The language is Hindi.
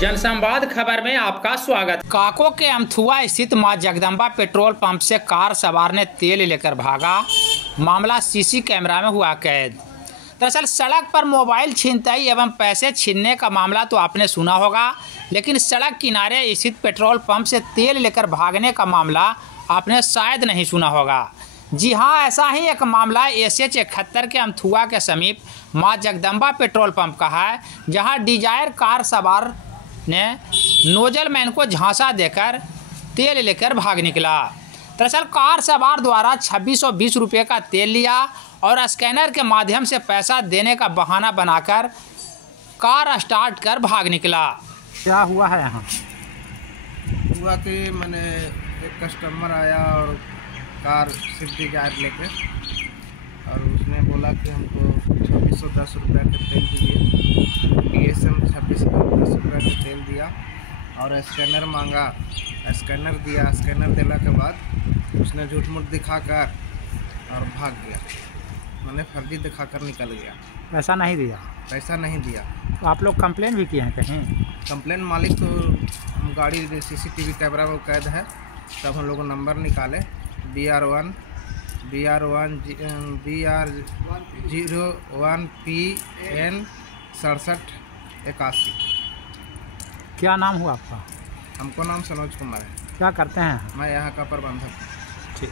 जनसंवाद खबर में आपका स्वागत। काको के अमथुआ स्थित मां जगदम्बा पेट्रोल पंप से कार सवार ने तेल लेकर भागा। मामला सीसी कैमरा में हुआ कैद। दरअसल सड़क पर मोबाइल छीनताई एवं पैसे छीनने का मामला तो आपने सुना होगा, लेकिन सड़क किनारे स्थित पेट्रोल पंप से तेल लेकर भागने का मामला आपने शायद नहीं सुना होगा। जी हाँ, ऐसा ही एक मामला SH 71 के अमथुआ के समीप मां जगदम्बा पेट्रोल पंप का है, जहां डिजायर कार सवार ने नोजल मैन को झांसा देकर तेल लेकर भाग निकला। दरअसल कार सवार द्वारा 2620 रुपये का तेल लिया और स्कैनर के माध्यम से पैसा देने का बहाना बनाकर कार स्टार्ट कर भाग निकला। क्या हुआ है यहाँ? हुआ कि मैंने एक कस्टमर आया और कार स्विफ्ट डिजायर लेके, और उसने बोला कि हमको 2610 रुपये का तेल दीजिए। DSM 2610 रुपये का तेल दिया और स्कैनर मांगा, स्कैनर दिया। स्कैनर देने के बाद उसने झूठ मूठ दिखाकर और भाग गया। मैंने फर्जी दिखाकर निकल गया। पैसा नहीं दिया? पैसा नहीं दिया। तो आप लोग कंप्लेन भी किए हैं कहीं? कंप्लेन मालिक तो हम गाड़ी CCTV कैमरा में कैद है, तब हम लोग नंबर निकाले BR01 PN 6781। क्या नाम हुआ आपका? हमको नाम सनोज कुमार है। क्या करते हैं? मैं यहाँ का प्रबंधक। ठीक।